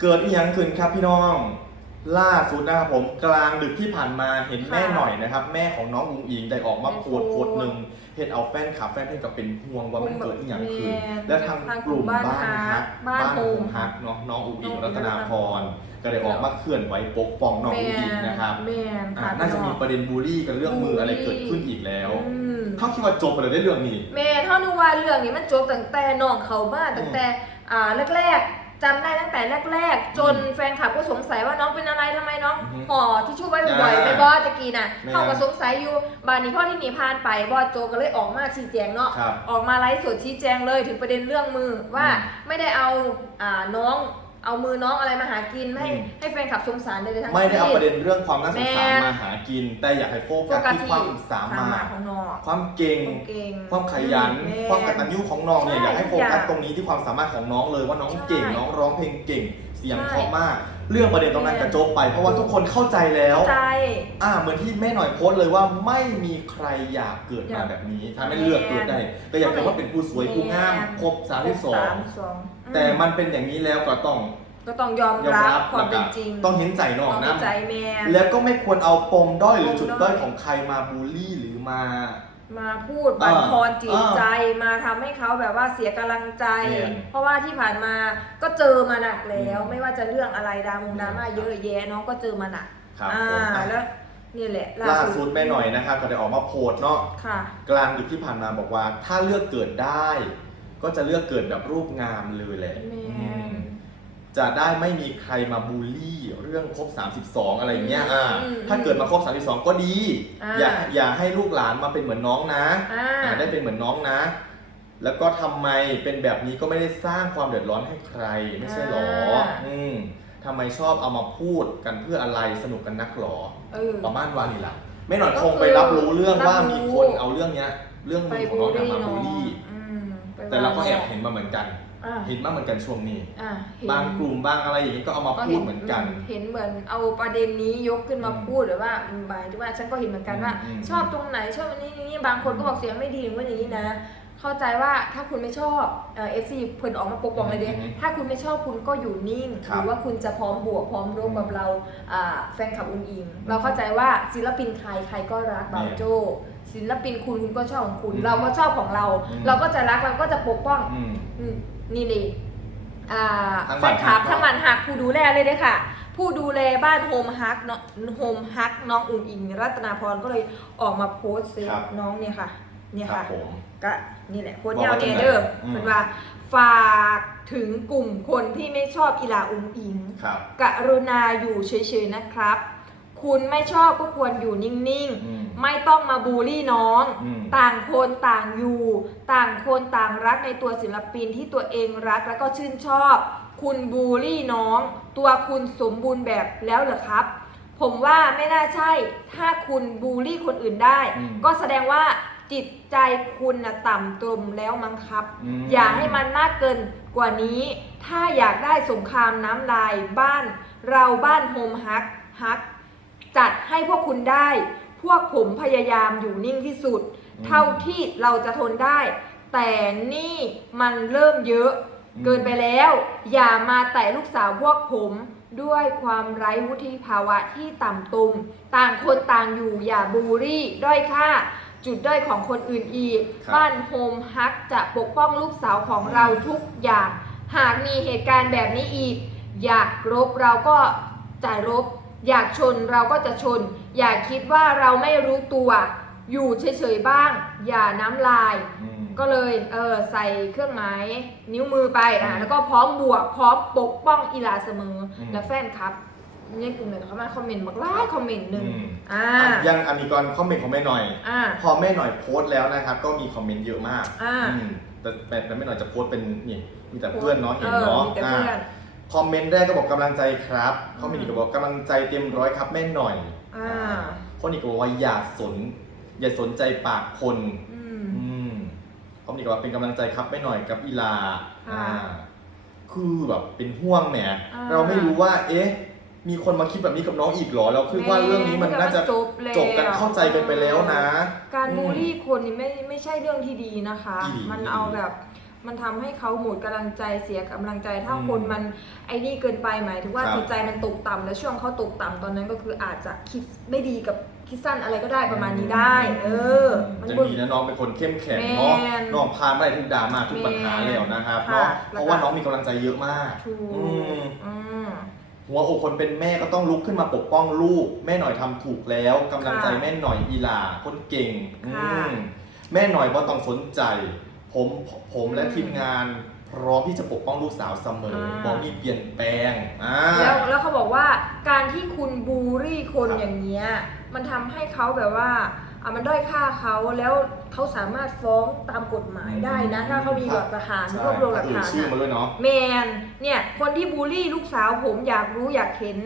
เกิดอีหยังขึ้นครับพี่น้อง ล่าสุดนะครับผมกลางดึกที่ผ่านมาเห็นแม่ค่ะหน่อยนะครับ แม่ของน้องอุ๋งอิงได้ออกมาได้โพสต์โพโพสสต์ต์หนึ่งเห็นเอาแฟนคลับแฟนเพลงกับเป็นห่วงว่ามันเกิดอีหยังขึ้นแม่และทางทางกลุ่มบ้านบ้านฮักบ้านบ้านโฮโฮมมฮักเนาะน้องอุ๋งอิงน้องอุ๋งอิงรัตนาพรก็ได้ออกมาเคลื่อนไหวปกป้องน้องอุ๋งอิงนะครับแม่นอ่าค่ะน่าจะมีประเด็นบูลลี่กันเรื่องมืออะไรเกิดขึ้นอีกแล้วอืมเขาคิดว่าจบไปเลยได้เรื่องนี้ แม่เท่านึกว่าเรื่องนี้มันจบตั้งแต่น้องเขามาตั้งแต่อ่าแรกๆ จำได้ตั้งแต่แรก ๆ จนแฟนคลับก็สงสัยว่าน้องเป็นอะไรทำไมน้องอือฮึห่อที่ชู่ไว้บ่อยๆอ่าไปบอสตะกี้น่ะแม่เขาก็สงสัยอยู่บานนี้พ่อที่หนีพานไปบอสโจก็เลยออกมาชี้แจงเนาะครับออกมาไลฟ์สดชี้แจงเลยถึงประเด็นเรื่องมือว่าอืม ไม่ได้เอาอ่าน้อง เอามือน้องอะไรมาหากินไม่ให้อืม ให้แฟนคลับสงสารเลยทั้งไม่ได้เอาสิ้นประเด็นเรื่องความน่าสงสารแม่มาหากิน แต่อยากให้โฟโฟกัสกัสที่ที่ความสามารถ ของน้องความเก่งความเก่งความขยันแม่ความกตัญญูของน้องเนี่ยใช่อยากให้โฟกัสทุกอย่างตรงนี้ที่ความสามารถของน้องเลยว่าน้องใช่เก่งน้องร้องเพลงเก่ง เสียงใช่ เพราะมาก เรื่องประเด็นตรงนั้นกระจบไป เพราะว่าทุกคนเข้าใจแล้วใจ อ่าเหมือนที่แม่หน่อยโพสต์เลยว่าไม่มีใครอยากเกิดมาแบบนี้ ถ้าไม่เลือกเกิดได้ก็อยากจะว่าเป็นผู้สวยผู้งามครบสามที่สอง32 แต่มันเป็นอย่างนี้แล้วก็ต้องก็ต้องยอมยอมรัรับบความแล้วก็เป็นจริงต้องเห็นใจน้องต้องนะเข้าใจแม่ แล้วก็ไม่ควรเอาปมด้อยหรือจุดปมด้ด้ออยยของใครมาบูลลี่หรือมา มาพูดบั่นทอนจิตอ่าใจมาทำให้เขาแบบว่าเสียกำลังใจเนี่ยเพราะว่าที่ผ่านมาก็เจอมาหนักแล้วอืมไม่ว่าจะเรื่องอะไรดรามงดราม่าเยอะแยะน้องก็เจอมาหนักครับอ่าผมอะแล้วนี่แหละล่าสุดแม่หน่อยนะครับก็ได้ออกมาโพสต์เนาะค่ะกลางดึกที่ผ่านมาบอกว่า ถ้าเลือกเกิดได้ ก็จะเลือกเกิดแบบรูปงามเลยแหละแม่อืมจะได้ไม่มีใครมาบูลลี่เรื่องครบ 32 อะไรเงี้ยอ่าอืมถ้าเกิดมาครบ 32 ก็ดี อ่า อย่าอย่าให้ลูกหลานมาเป็นเหมือนน้องนะ อ่า อ่าได้เป็นเหมือนน้องนะ แล้วก็ทำไมเป็นแบบนี้ก็ไม่ได้สร้างความเดือดร้อนให้ใครไม่ใช่หรอ อ่า อืมทำไมชอบเอามาพูดกันเพื่ออะไรสนุกกันนักหรอ เออ ประมาณว่านี่แหละไม่หน่อยก็คงไปรับรู้เรื่องว่ารับรู้มีคนเอาเรื่องเนี้ย เรื่องไปมือของบูน้องลเนี่ยลี่มาบูลลี่อืมไป แต่เราก็แอบว่เห็นมาเหมือนกัน อ่าเห็นมาเหมือนกันช่วงนี้ อ่าเห็นบางกลุ่มบางอะไรอย่างนี้ก็เอามาพูดเหมือนกัน เห็นเหมือนเอาประเด็นนี้ยกขึ้นมาอืมพูดหรือว่าหมายถึงว่าฉันก็เห็นเหมือนกันว่า อืมอืมชอบตรงไหนชอบอันนี้นี้บางคนก็บอกเสียงไม่ดีหรือว่าอย่างนี้นะ เข้าใจว่าถ้าคุณไม่ชอบเอ่อฟซีเพิ่นออกมาปกป้องเลยเด้อืมถ้าคุณไม่ชอบคุณก็อยู่นิ่งคหรับรือว่าคุณจะพร้อมบวกพร้อมรบกับเราอ่าแฟนคลับอุนอิง เราเข้าใจว่าศิลปินใครใครก็รักบาวโจ ศิลปินคุณคุณก็ชอบของคุณ อืมเราก็ชอบของเรา อืม เราก็จะรักเราก็จะปกป้องอืม อืมนี่เลยอ่าทั้งแฟบ้านนคลับฮักเนอะทั้งบ้านฮักผู้ดูแลเลยเด้อค่ะ ผู้ดูแลบ้านโฮมฮักเนาะโฮมฮักน้องอุ๋งอิงรัตนาพรก็เลยออกมาโพสต์เซฟครับ น้องเนี่ยค่ะ เนี่ยครัค่ะบผม ก็นี่แหละโพสต์บอกยาวว่าเนจังไงเดอร์อืม เป็นว่าฝากถึงกลุ่มคนที่ไม่ชอบอีหลาอุ๋งอิง ครับ กรุณาอยู่เฉยๆนะครับ คุณไม่ชอบก็ควรอยู่นิ่งอืมๆ ไม่ต้องมาบูลลี่น้อง อืม ต่างคนต่างอยู่ ต่างคนต่างรักในตัวศิลปินที่ตัวเองรักแล้วก็ชื่นชอบ คุณบูลลี่น้อง ตัวคุณสมบูรณ์แบบแล้วเหรอครับ ผมว่าไม่น่าใช่ ถ้าคุณบูลลี่คนอื่นได้ อืมก็แสดงว่าจิตใจคุณนะต่ำตรมแล้วมั้งครับ อืม อย่าให้มันมากเกินกว่านี้ ถ้าอยากได้สงครามน้ำลายบ้าน เราบ้านโฮมฮักฮัก จัดให้พวกคุณได้ พวกผมพยายามอยู่นิ่งที่สุดอืมเท่าที่เราจะทนได้ แต่นี่มันเริ่มเยอะอืมเกินไปแล้ว อย่ามาแตะลูกสาวพวกผมด้วยความไร้วุฒิภาวะที่ต่ำตุม ต่างคนต่างอยู่อย่าบูลลี่ด้อยค่า จุดด้อยของคนอื่นอีก ครับ บ้านโฮมฮักจะปกป้องลูกสาวของเราทุกอย่าง หากมีเหตุการณ์แบบนี้อีก อยากรบเราก็จะรบ อยากชนเราก็จะชน อย่าคิดว่าเราไม่รู้ตัว อยู่เฉยๆบ้าง อย่าน้ำลาย อืม ก็เลยเออใส่เครื่องหมายนิ้วมือไปอะอืมแล้วก็พร้อมบวกพร้อมปกป้องอีหลาเสมออม และแฟนครับเนี่ยกลุ่มหนึ่งเขามาคอมเมนต์บอกไล่คอมเมนต์หนึ่งอืมอ่าอะยังอันนี้ก่อนคอมเมนต์ของแม่หน่อย อ่า พอแม่หน่อยโพสต์แล้วนะครับ ก็มีคอมเมนต์เยอะมากอ่า อืมแต่แต่แต่แม่หน่อยจะโพสต์เป็นนี่มีแต่เพื่อนเนาะเห็นออเนาะมีแต่อ่าเพื่อน คอมเมนต์แรกก็บอกกำลังใจครับคอมเมนต์อีกก็บอกกำลังใจเต็มร้อยครับแม่หน่อยอ่า คนอีกก็บอกว่าอย่าสน อย่าสนใจปากคนอืม อืมคอมเมนต์อีกก็บอกเป็นกำลังใจครับแม่หน่อยกับอีลาอ่า อ่า คือแบบเป็นห่วงแหมอ่า เราไม่รู้ว่า เอ๊ะ มีคนมาคิดแบบนี้กับน้องอีกเหรอเราคือว่าเรื่องนี้มันน่าจะจบแล้วจบกันเข้าใจกันไปแล้วนะ การบูลลี่คนนี่ไม่ไม่ใช่เรื่องที่ดีนะคะอีหลีมันเอาแบบ มันทำให้เขาหมดกำลังใจเสียกำลังใจ ถ้าอืมคนมันไอ้นี่เกินไปหมายถึงว่าครับจิตใจมันตกต่ำแล้วช่วงเขาตกต่ำตอนนั้นก็คืออาจจะคิดไม่ดีกับคิดสั้นอะไรก็ได้ประมาณนี้ได้ เออ มันจะบุญดีนะน้องเป็นคนเข้มแข็งแม่เนาะนน้องผ่านมาได้ทุกดราม่าทุกปัญหาแม่นแล้วนะครับค่ะเนาะแล้วก็เพราะว่าน้องมีกำลังใจเยอะมากถูกอืมอืมหัวอกคนเป็นแม่ก็ต้องลุกขึ้นมาปกป้องลูก แม่หน่อยทำถูกแล้วกำลังใจค่ะแม่หน่อยอีหลาคนเก่งค่ะอืมแม่หน่อยบ่ต้องสนใจ ผมผมและอืมทีมงานพร้อมที่จะปกป้องลูกสาวเสมออ่าบอกมีเปลี่ยนแปลงอ่า แล้วแล้วเขาบอกว่าการที่คุณบูลลี่คนครับ อย่างเงี้ยมันทำให้เขาแบบว่าอะมันด้อยค่าเขาแล้วเขาสามารถฟ้องตามกฎหมายได้นะ ถ้าเขามีหลักฐานใช่รวบรวมหลักเอ่ยฐานชื่อมาอะด้วยเนาะ แมนเนี่ยคนที่บูลลี่ลูกสาวผมอยากรู้อยากเห็น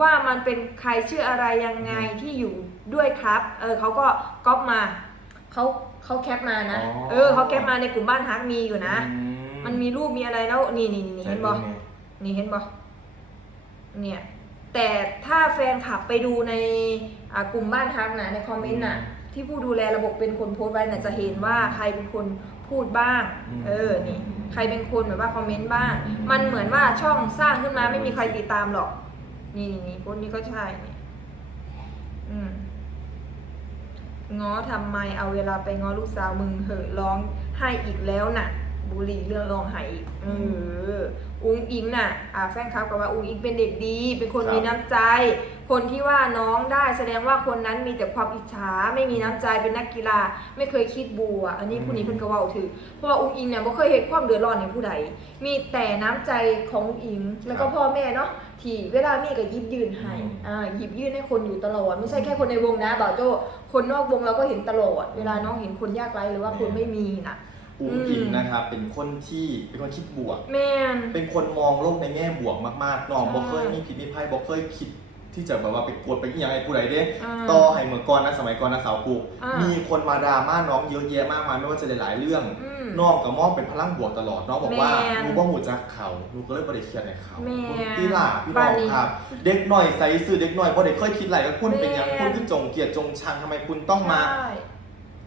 ว่ามันเป็นใครชื่ออะไรยังไงที่อยู่ด้วยครับเออเขาก็ก๊อปมาเขา เขาแคปมานะ อ๋อ เออเขาแคปมาในกลุ่มบ้านฮักมีอยู่นะ อืมันมีรูปมีอะไรแล้วนี่นี่นี่ใช่เห็นบอไงนี่เห็นบอเนี่ยแต่ถ้าแฟนคลับไปดูในอ่ากลุ่มบ้านฮักนะในคอมเมนต์น่ะ ที่ผู้ดูแลระบบเป็นคนโพสต์ไว้น่ะจะเห็นว่าใครเป็นคนพูดบ้างเออนี่ ใครเป็นคนแบบว่าคอมเมนต์บ้างมันเหมือนว่าช่องสร้างขึ้นมาไม่มีใครติดตามหรอก นี่นี่นี่พวกนี้ก็ใช่เนี่ยอืม ง้อทำไมเอาเวลาไปง้อลูกสาวมึงเหอะร้องไห้อีกแล้วน่ะ บุหรีเรื่องร้องไห้อีกเอออุ้งอิงน่ะอ่าแฟนคลับก็ว่าอุ้งอิงเป็นเด็กดี เป็นคนครับ มีน้ำใจ คนที่ว่าน้องได้แสดงว่าคนนั้นมีแต่ความอิจฉาไม่มีน้ำใจเป็นนักกีฬา ไม่เคยคิดบวกอันนี้ผู้นี้เพิ่นก็เว่าถือเพราะว่าอุ้งอิงเนี่ยบ่เคยเห็นความเดือดร้อนในผู้ใดมีแต่น้ำใจของอุ้งอิงแล้วก็พ่อแม่เนาะ ที่เวลามีก็หยิบยื่นให้อ่าหยิบยื่นให้คนอยู่ตลอด ไม่ใช่แค่คนในวงนะบ่าวโจคนนอกวงเราก็เห็นตลอด เวลาน้องเห็นคนยากไร้หรือว่าคนไม่มีน่ะอุ้งอิงนะครับเป็นคนที่เป็นคนคิดบวก แม่นเป็นคนมองโลกในแง่บวกมากๆน้องใช่บ่เคยมีผิดมีภัยบ่เคยคิด ที่จะแบบว่าไปกดไปอหย่างไอ้ผู้ใดเด้อ่าต่อให้เมื่อก่อนนะสมัยก่อนนะสาวกูอ่ามี มีคนมาดราม่าน้องเยอะแยะมากมายไม่ว่าจะหลายๆเรื่อง อืม น้องกับมองเป็นพลังบวกตลอดน้องบอกว่าแม่นหนูบ่หูจักเขาหนูก็เลยบ่ได้เครียดในเขาแม่นที่ล่ะพี่น้บ้าอนงนี้ครับ เด็กหน่อยใส่สื่อเด็กหน่อยบ่ได้เคยคิดอะไรกับคุณเป็นอย่างแม่นคุณคือจงเกลียดจงชังทำไมคุณต้องมา ใช่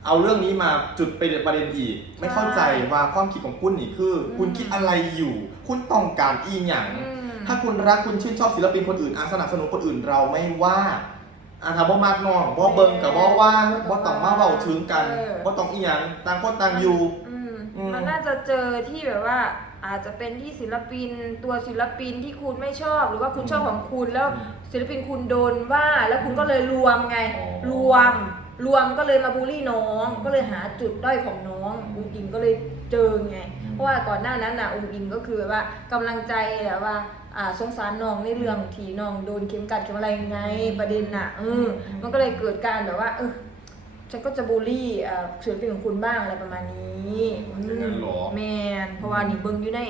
เอาเรื่องนี้มาจุดไปนประเด็นอีก ไม่เข้าใจว่าความคิดของคุณนี่คืออืมคุณคิดอะไรอยู่ คุณต้องการอีหยังอืม ถ้าคุณรักคุณชื่นชอบศิลปินคนอื่นอาสนับสนุนคนอื่นเราไม่ว่าอ่าถ้าบ่มากน้องบ่เบิ่งกับบ่ว่าบ่ต้องมาเว้าถึงกันเออ บ่ต้องอีหยังต่างคนต่างอยู่ อืมอืม มันน่าจะเจอที่แบบว่า อาจจะเป็นที่ศิลปินตัวศิลปินที่คุณไม่ชอบ หรือว่าคุณชอบของคุณแล้วศิลปินคุณโดนว่า แล้วคุณก็เลยรวมไง อ๋อ รวม รวมก็เลยมาบูลลี่น้อง ก็เลยหาจุดด้อยของน้องอุ้งอิงก็เลยเจอไง เพราะว่าก่อนหน้านั้นน่ะอุ้งอิงก็คือแบบว่ากำลังใจแบบว่า อ่าสงสารน้องในเรื่องที่น้องโดนเข็มกัดเข็มอะไรไงประเด็นน่ะเออมันก็เลยเกิดการแบบว่า เออฉันก็จะบูลลี่อ่าศิลปินของคุณบ้างอะไรประมาณนี้อย่างนั้นเหรอ แมนเพราะว่านี่เบิ้งอยู่ใน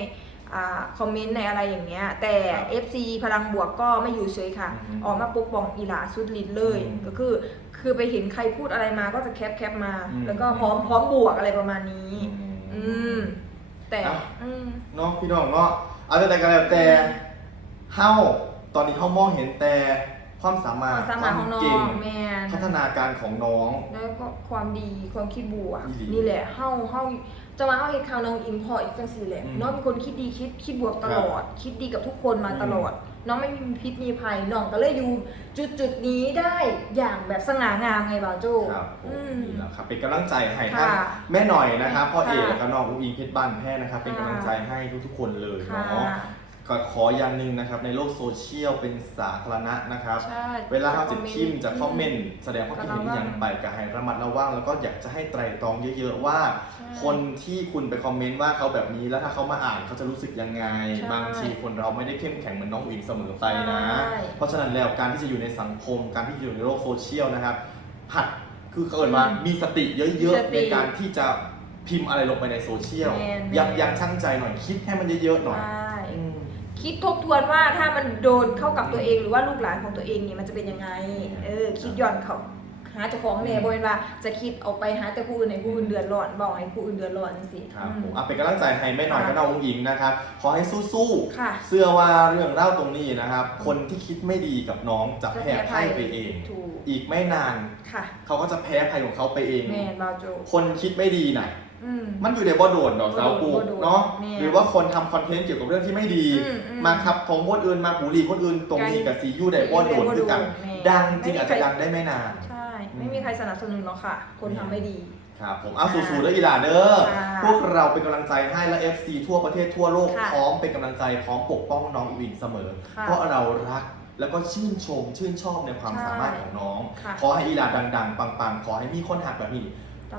อ่าคอมเมนต์ในอะไรอย่างเงี้ย แต่ครับ FC พลังบวกก็ไม่อยู่เฉยค่ะ อืมออกมาปกป้องอีหลาสุดฤทธิ์เลย อืมก็คือ คือไปเห็นใครพูดอะไรมาก็จะแคปแคปมา อืม แล้วก็พร้อมพร้อมบวกอะไรประมาณนี้ อืม แต่เอ้าอืม เนาะพี่น้องเนาะเอาแต่ก็แล้วแต่ เฮาตอนนี้เฮามองเห็นแต่ความสามารถความสามารถของน้อเก่งแมนพัฒนาการของน้อง แล้วก็ความดีความคิดบวก อีหลีนี่แหละเฮาเฮาจะมาเฮาเฮ็ดข่าวน้องอิงพออีกจังซี่แหละอืมน้องเป็นคนคิดดีคิดคิดบวกตลอด คิดดีกับทุกคนมาอืมตลอด น้องไม่มีพิษมีภัยน้องก็เลยอยู่จุดจุดๆนี้ได้อย่างแบบสง่างามไงบ่าวโจครับผมอืม นี่แหละครับเป็นกำลังใจให้ค่ะทั้งแม่หน่อยนะครับพ่อเอกค่ะแล้วก็น้องอุ้งอิงเพชรบ้านแพ้นะครับ เป็นค่ะกำลังใจให้ทุกๆคนเลยค่ะเนาะ ก็ขออย่างหนึ่งนะครับ ในโลกโซเชียลเป็นสาธารณะนะครับ ใช่เวลาเขาจะพิมพ์จะคอมเมนอืต์แสดงความคิดเห็นก็ระวังอย่างไปก็ให้ระมัดระวังแล้วก็อยากจะให้ไตร่ตรองเยอะๆว่า ใช่คนที่คุณไปคอมเมนต์ว่าเขาแบบนี้แล้วถ้าเขามาอ่านเขาจะรู้สึกยังไง ใช่บางทีคนเราไม่ได้เข้มแข็งเหมือนน้องอิงเสมอไปนะ ใช่ เพราะฉะนั้นแล้วการที่จะอยู่ในสังคม การที่จะอยู่ในโลกโซเชียลนะครับหัดคือเกิดมาอืมมีสติเยอะมีสๆติในการที่จะพิมพ์อะไรลงไปในโซเชียลแม่นยับแม่นยั้งชั่งใจหน่อยคิดให้มันเยอะๆหน่อย ใช่ อืม คิดทบทวนว่าถ้ามันโดนเข้ากับตัวเองหรือว่าลูกหลานของตัวเองเนี่ยมันจะเป็นยังไง เออ คิดย้อนเขาหาเจ้าของแน่บ่เป็นว่าจะคิดเอาไปหาแต่ผู้อื่นให้ผู้อื่นเดือดร้อนบอกให้ผู้อื่นเดือดร้อนจังซี่ครับอืผมมอะเป็นกำลังใจให้แม่หน่อยค่ะกับน้องอุ้งอิงนะครับ ขอให้สู้ค่ะๆเชื่อว่าเรื่องเล่าตรงนี้นะครับ คนที่คิดไม่ดีกับน้องจะแพ้ไพ่ไปเองถูกอีกไม่นานค่ะเขาก็จะแพ้ภัยของเขาไปเองแมนบาวโจคนคิดไม่ดีน่ะ อืม มันอยู่ในบ่โดดดอกสาวกูบ่โดดเนาะแม่หรือว่าคนทำคอนเทนต์เกี่ยวกับเรื่องที่ไม่ดี อืมอืมมาขับของคนอื่นมาบูลลี่คนอื่นตรงนี้กับซียูได้บ่โดดด้วยกัน แม่ ดังจริงอาจจะดังได้ไม่นาน ใช่ ไม่มีใครสนับสนุนหรอกค่ะ คนทำไม่ดี ครับผมเอาสู่ๆเลยอีหลาเด้อค่ะพวกเราเป็นกำลังใจให้และ FC ทั่วประเทศทั่วโลกค่ะพร้อมเป็นกำลังใจพร้อมปกป้องน้องวินเสมอ ค่ะเพราะเรารักแล้วก็ชื่นชมชื่นชอบในความใช่สามารถของน้อง ค่ะขอให้อีหลาดังๆ ปังๆ ขอให้มีคนหักแบบนี้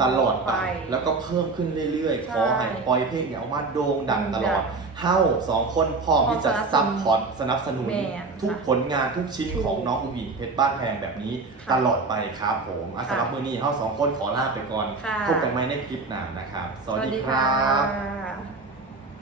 ตตลลออดดไปไป แล้วก็เพิ่มขึ้นเรื่อยๆใช่ขอให้ปล่อยเพลงเนี่ยออกมาโด่งดังตลอดดังเฮ้าสองคนพร้อมที่จะพร้อมสนับสนุนซัพพอร์ตสนับสนุนแม่นทุกค่ะผลงานทุกชิ้นถูกของน้องอุ๋งอิงเพชรบ้านแพงแบบนี้ค่ะตลอดไปครับผมอะค่ะสำหรับมือนี้เฮ้าสองคนขอลาไปก่อนค่ะพบกันใหม่ในคลิปหน้านะครับ สวัสดีคค่ะรับ